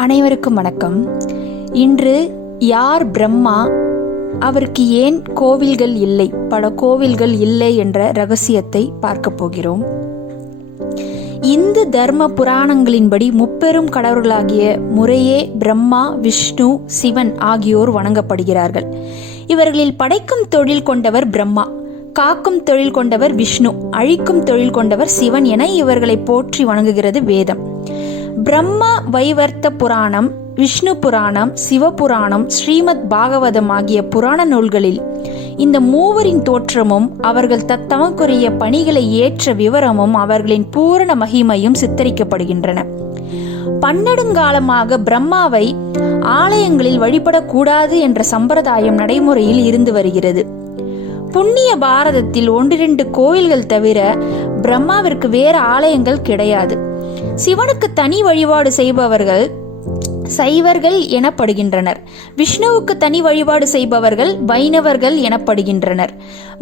அனைவருக்கும் வணக்கம். இன்று யார் பிரம்மா, அவருக்கு ஏன் கோவில்கள் இல்லை, பல கோவில்கள் இல்லை என்ற ரகசியத்தை பார்க்க போகிறோம். இந்து தர்ம புராணங்களின்படி முப்பெரும் கடவுள்களாகிய முறையே பிரம்மா, விஷ்ணு, சிவன் ஆகியோர் வணங்கப்படுகிறார்கள். இவர்களில் படைக்கும் தொழில் கொண்டவர் பிரம்மா, காக்கும் தொழில் கொண்டவர் விஷ்ணு, அழிக்கும் தொழில் கொண்டவர் சிவன் என இவர்களை போற்றி வணங்குகிறது வேதம். பிரம்ம வைவர்த்த புராணம், விஷ்ணு புராணம், சிவபுராணம், ஸ்ரீமத் பாகவதம் ஆகிய புராண நூல்களில் இந்த மூவரின் தோற்றமும் அவர்கள் தத்தமக்குரிய பணிகளை ஏற்ற விவரமும் அவர்களின் பூரண மகிமையும் சித்தரிக்கப்படுகின்றன. பன்னெடுங்காலமாக பிரம்மாவை ஆலயங்களில் வழிபடக்கூடாது என்ற சம்பிரதாயம் நடைமுறையில் இருந்து வருகிறது. புண்ணிய பாரதத்தில் 1-2 கோயில்கள் தவிர பிரம்மாவிற்கு வேறு ஆலயங்கள் கிடையாது. சிவனுக்கு தனி வழிபாடு செய்பவர்கள் சைவர்கள் எனப்படுகின்றனர். விஷ்ணுவுக்கு தனி வழிபாடு செய்பவர்கள் வைணவர்கள் எனப்படுகின்றனர்.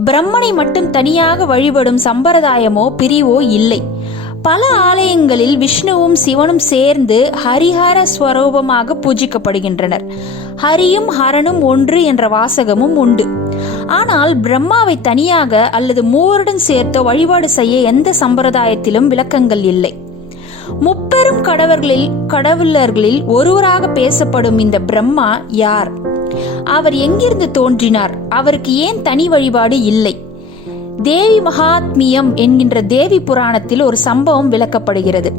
பிரம்மனை மட்டும் தனியாக வழிபடும் சம்பிரதாயமோ பிரிவோ இல்லை. பல ஆலயங்களில் விஷ்ணுவும் சிவனும் சேர்ந்து ஹரிஹர ஸ்வரூபமாக பூஜிக்கப்படுகின்றனர். ஹரியும் ஹரனும் ஒன்று என்ற வாசகமும் உண்டு. ஆனால் பிரம்மாவை தனியாக அல்லது மூவருடன் சேர்த்து வழிபாடு செய்ய எந்த சம்பிரதாயத்திலும் விளக்கங்கள் இல்லை. முப்பெரும் கடவுளர்களில் ஒருவராக பேசப்படும் இந்த பிரம்மா யார்? அவர் எங்கிருந்து தோன்றினார்? அவருக்கு ஏன் தனி வழிபாடு இல்லை? தேவி மகாத்மியம் என்கின்ற தேவி புராணத்தில் ஒரு சம்பவம் விளக்கப்படுகிறது.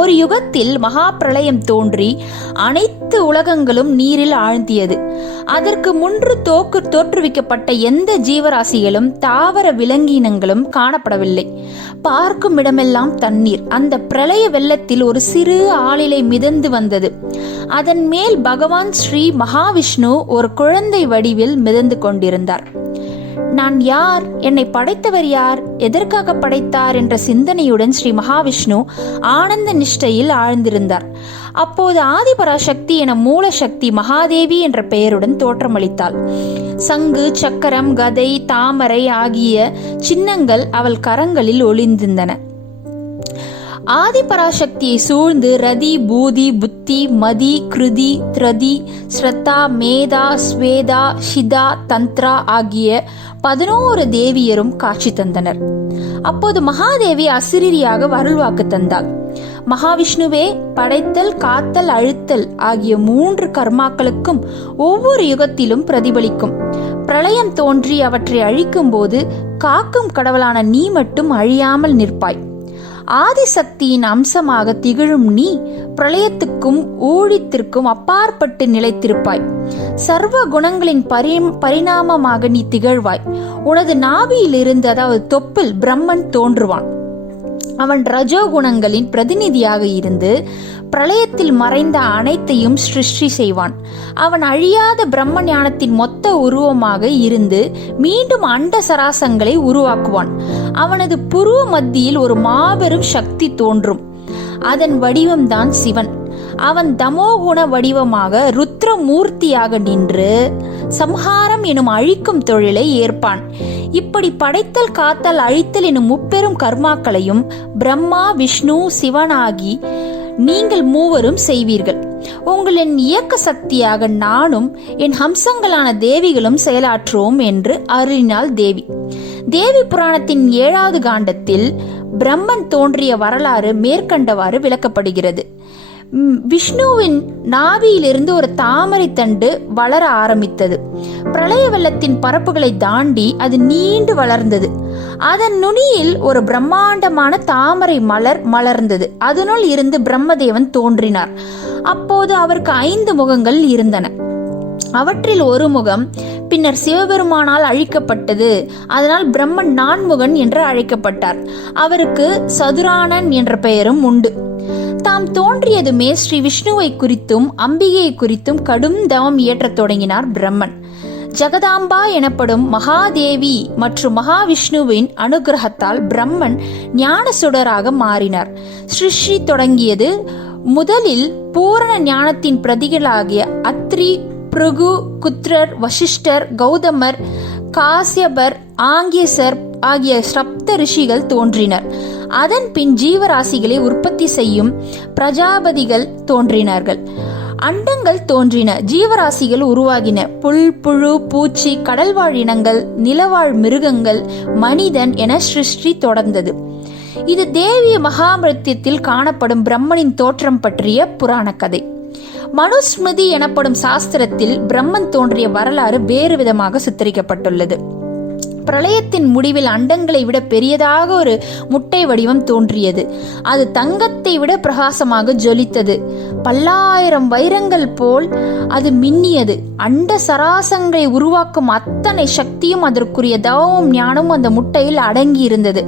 ஒரு யுகத்தில் மகா பிரளயம் தோன்றி அனைத்து உலகங்களும் நீரில் ஆழ்த்தியது. அதற்கு முன்பு தோற்றுவிக்கப்பட்ட எந்த ஜீவராசிகளும் தாவர விலங்கினங்களும் காணப்படவில்லை. பார்க்கும் இடமெல்லாம் தண்ணீர். அந்த பிரளய வெள்ளத்தில் ஒரு சிறு ஆளிலை மிதந்து வந்தது. அதன் மேல் பகவான் ஸ்ரீ மகாவிஷ்ணு ஒரு குழந்தை வடிவில் மிதந்து கொண்டிருந்தார். நான் யார்? என்னை படைத்தவர் யார்? எதற்காக படைத்தார் என்ற சிந்தனையுடன் ஸ்ரீ மகாவிஷ்ணு ஆனந்த நிஷ்டையில் ஆழ்ந்திருந்தார். அப்போது ஆதிபராசக்தி என மூல சக்தி மகாதேவி என்ற பெயருடன் தோற்றமளித்தாள். சங்கு, சக்கரம், கதை, தாமரை ஆகிய சின்னங்கள் அவள் கரங்களில் ஒளிந்திருந்தன. ஆதிபராசக்தியை சூழ்ந்து ரதி, பூதி, புத்தி, மதி, கிருதி, திரதி, ஸ்ரத்தா, மேதா, ஸ்வேதா, ஷிதா, தந்த்ரா ஆகிய 11 தேவியரும் காட்சி தந்தனர். அப்போது மகாதேவி அசிரியாக அருள்வாக்கு தந்தாள். மகாவிஷ்ணுவே படைத்தல், காத்தல், அழுத்தல் ஆகிய 3 கர்மாக்களுக்கும் ஒவ்வொரு யுகத்திலும் பிரதிபலிக்கும். பிரளயம் தோன்றி அவற்றை அழிக்கும் போது காக்கும் கடவுளான நீ மட்டும் அழியாமல் நிற்பாய். ஆதிசக்தியின் அம்சமாக திகழும் நீ பிரளயத்துக்கும் ஊழித்திற்கும் அப்பாற்பட்டு நிலைத்திருப்பாய். சர்வ குணங்களின் பரிணாமமாக நீ திகழ்வாய். உனது நாபியிலிருந்து, அதாவது தொப்பில், பிரம்மன் தோன்றுவான். அவன் ரஜோ குணங்களின் பிரதிநிதியாக இருந்து பிரளயத்தில் மறைந்த அனைத்தையும் சிருஷ்டி செய்வான். அவன் அழியாத பிரம்ம ஞானத்தின் மொத்த உருவமாக இருந்து மீண்டும் அண்ட சராசங்களை உருவாக்குவான். அவனது புருவ மத்தியில் ஒரு மாபெரும் சக்தி தோன்றும். அதன் வடிவம்தான் சிவன். அவன் தமோகுண வடிவமாக ருத்ரமூர்த்தியாக நின்று சம்ஹாரம் எனும் அழிக்கும் தொழிலை ஏற்பான். இப்படி படைத்தல், காத்தல், அழித்தல் எனும் முப்பெரும் கர்மாக்களையும் பிரம்மா, விஷ்ணு, சிவனாகி நீங்கள் மூவரும் செய்வீர்கள். உங்களின் இயக்க சக்தியாக நானும் என் ஹம்சங்களான தேவிகளும் செயலாற்றுவோம் என்று அருளினாள் தேவி. தேவி புராணத்தின் 7வது காண்டத்தில் பிரம்மன் தோன்றிய வரலாறு மேற்கண்டவாறு விளக்கப்படுகிறது. விஷ்ணுவின் நாபியிலிருந்து ஒரு தாமரை தண்டு வளர ஆரம்பித்தது. பிரளய வெள்ளத்தின் பரப்புகளை தாண்டி அது நீண்டு வளர்ந்தது. அதன் நுனியில் ஒரு பிரம்மாண்டமான தாமரை மலர் மலர்ந்தது. அதனுள் இருந்து பிரம்மதேவன் தோன்றினார். அப்போது அவருக்கு 5 முகங்கள் இருந்தன. அவற்றில் ஒரு முகம் பின்னர் சிவபெருமானால் அழிக்கப்பட்டது. அதனால் பிரம்மன் 4முகன் என்று அழைக்கப்பட்டார். அவருக்கு சதுரானன் என்ற பெயரும் உண்டு. தாம் தோன்றியதுமே ஸ்ரீ விஷ்ணுவை குறித்தும் அம்பிகையை குறித்தும் கடும் தவம் இயற்றத் தொடங்கினார் பிரம்மன். ஜெகதாம்பா எனப்படும் மகாதேவி மற்றும் மகாவிஷ்ணுவின் அனுகிரகத்தால் பிரம்மன் ஞான சுடராக மாறினார். சிருஷ்டி தொடங்கியது. முதலில் பூரண ஞானத்தின் பிரதிகளாகிய அத்ரி, பிருகு, குத்ரர், வசிஷ்டர், கௌதமர், காசியபர், ஆங்கியசர் ஆகிய சப்த ரிஷிகள் தோன்றினர். அதன் பின் ஜீவராசிகளை உற்பத்தி செய்யும் பிரஜாபதிகள் தோன்றினார்கள். அண்டங்கள் தோன்றின, ஜீவராசிகள் உருவாகின. புல், புழு, பூச்சி, கடல்வாழ் இனங்கள், நிலவாழ் மிருகங்கள், மனிதன் என சிருஷ்டி தொடர்ந்தது. இது தேவிய மகாபாரதத்தில் காணப்படும் பிரம்மனின் தோற்றம் பற்றிய புராண கதை. மனுஸ்மிருதி எனப்படும் சாஸ்திரத்தில் பிரம்மன் தோன்றிய வரலாறு வேறு விதமாக சித்தரிக்கப்பட்டுள்ளது. பிரளயத்தின் முடிவில் அண்டங்களை விட பெரியதாக ஒரு முட்டை வடிவம் தோன்றியது. அது தங்கத்தை விட பிரகாசமாக ஜொலித்தது. பல்லாயிரம் வைரங்கள் போல் அது மின்னியது. அண்ட சராசங்களை உருவாக்கும் அத்தனை சக்தியும் அதற்குரிய தவமும் ஞானமும் அந்த முட்டையில் அடங்கி இருந்தது.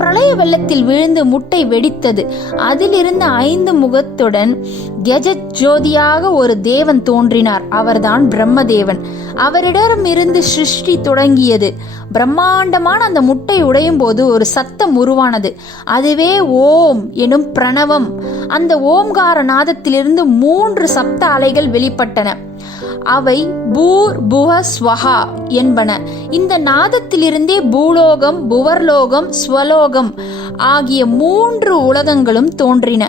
பிரளய வெள்ளத்தில் விழுந்து முட்டை வெடித்தது. அதிலிருந்து 5 முகத்துடன் கெஜத் ஜோதியாக ஒரு தேவன் தோன்றினார். அவர்தான் பிரம்மதேவன். அவரிடமிருந்து சிருஷ்டி தொடங்கியது. பிரம்மாண்டமான அந்த முட்டை உடையும் போது ஒரு சத்தம் உருவானது. அதுவே ஓம் எனும் பிரணவம். அந்த ஓம்கார நாதத்திலிருந்து 3 சப்த அலைகள் வெளிப்பட்டன. அவை பூர் புவ ஸ்வஹா என்பன. இந்த நாதத்திலிருந்தே பூலோகம், புவர்லோகம், ஸ்வலோகம் ஆகிய 3 உலகங்களும் தோன்றின.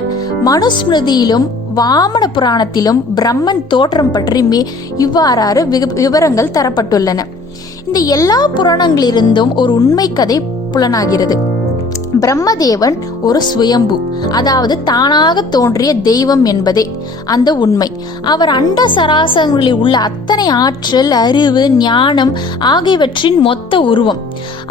மனுஸ்மிருதியிலும் வாமன புராணத்திலும் பிரம்மன் தோற்றம் பற்றி இவ்வாறு விவரங்கள் தரப்பட்டுள்ளன. இந்த எல்லா புராணங்களிலிருந்தும் ஒரு உண்மை கதை புலனாகிறது. பிரம்மதேவன் ஒரு சுயம்பு, அதாவது தானாக தோன்றிய தெய்வம் என்பதே அந்த உண்மை. அவர் அண்ட சராசரங்களில் உள்ள அத்தனை ஆற்றல், அறிவு, ஞானம் ஆகியவற்றின் மொத்த உருவம்.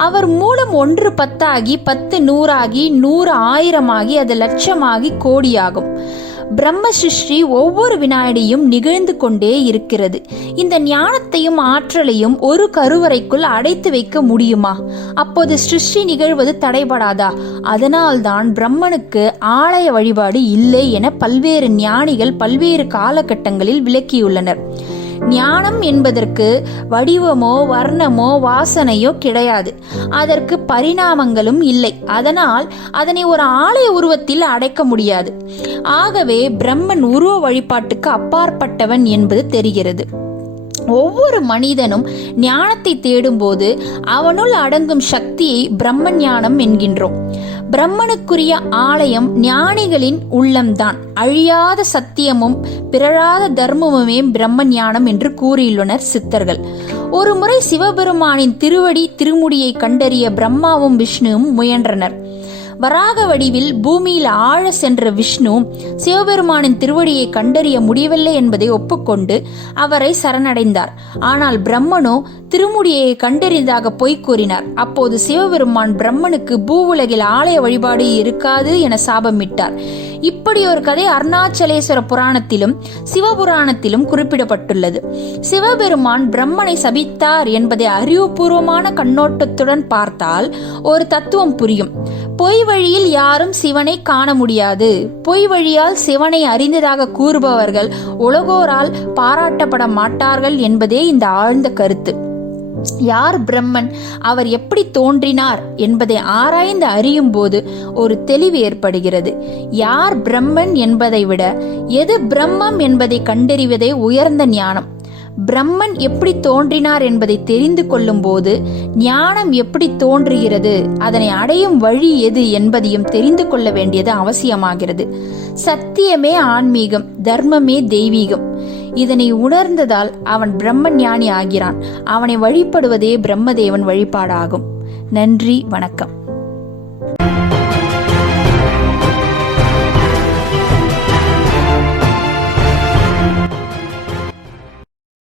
அவர் மூலம் 1 10 ஆகி, 10 100 ஆகி, 100 1000 ஆகி, அது லட்சமாகி கோடியாகும். பிரம்ம சிருஷ்டி ஒவ்வொரு வினாடியும் நிகழ்ந்து கொண்டே இருக்கிறது. இந்த ஞானத்தையும் ஆற்றலையும் ஒரு கருவறைக்குள் அடைத்து வைக்க முடியுமா? அப்போது சிருஷ்டி நிகழ்வது தடைபடாதா? அதனால்தான் பிரம்மனுக்கு ஆலய வழிபாடு இல்லை என பல்வேறு ஞானிகள் பல்வேறு காலகட்டங்களில் விளக்கியுள்ளனர். ஞானம் என்பதற்கு வடிவமோ வர்ணமோ வாசனையோ கிடையாது. அதற்கு பரிணாமங்களும் இல்லை. அதனால் அதனை ஒரு ஆலய உருவத்தில் அடைக்க முடியாது. ஆகவே பிரம்மன் உருவ வழிபாட்டுக்கு அப்பாற்பட்டவன் என்பது தெரிகிறது. ஒவ்வொரு மனிதனும் ஞானத்தை தேடும்போது அவனுள் அடங்கும் சக்தியை பிரம்ம ஞானம் என்கின்றோம். பிரம்மனுக்குரிய ஆலயம் ஞானிகளின் உள்ளம்தான். அழியாத சத்தியமும் பிறழாத தர்மமுமே பிரம்ம ஞானம் என்று கூறியுள்ளனர் சித்தர்கள். ஒரு முறை சிவபெருமானின் திருமுடியை கண்டறிய பிரம்மாவும் விஷ்ணுவும் முயன்றனர். வராக வடிவில் பூமியில் ஆழ சென்ற விஷ்ணு சிவபெருமானின் திருவடியை கண்டறிய முடியவில்லை என்பதை ஒப்புக்கொண்டு அவரை சரணடைந்தார். ஆனால் பிரம்மனோ திருமுடியை கண்டறிந்ததாக பொய் கூறினார். அப்போது சிவபெருமான் பிரம்மனுக்கு பூவுலகில் ஆலய வழிபாடு இருக்காது என சாபமிட்டார். இப்படி ஒரு கதை அருணாச்சலேஸ்வர புராணத்திலும் சிவபுராணத்திலும் குறிப்பிடப்பட்டுள்ளது. சிவபெருமான் பிரம்மனை சபித்தார் என்பதை அறிவுபூர்வமான கண்ணோட்டத்துடன் பார்த்தால் ஒரு தத்துவம் புரியும். பொய் வழியில் யாரும் சிவனை காண முடியாது. பொய் வழியால் சிவனை அறிந்ததாக கூறுபவர்கள் உலகோரால் பாராட்டப்பட மாட்டார்கள் என்பதே இந்த ஆழ்ந்த கருத்து. யார் பிரம்மன், அவர் எப்படி தோன்றினார் என்பதை ஆராய்ந்து அறியும் போது ஒரு தெளிவு ஏற்படுகிறது. யார் பிரம்மன் என்பதை விட எது பிரம்மம் என்பதை கண்டறிவதே உயர்ந்த ஞானம். பிரம்மன் எப்படி தோன்றினார் என்பதை தெரிந்து கொள்ளும் போது ஞானம் எப்படி தோன்றுகிறது, அதனை அடையும் வழி எது என்பதையும் தெரிந்து கொள்ள வேண்டியது அவசியமாகிறது. சத்தியமே ஆன்மீகம், தர்மமே தெய்வீகம். இதனை உணர்ந்ததால் அவன் பிரம்ம ஞானி ஆகிறான். அவனை வழிபடுவதே பிரம்மதேவன் வழிபாடாகும். நன்றி, வணக்கம்.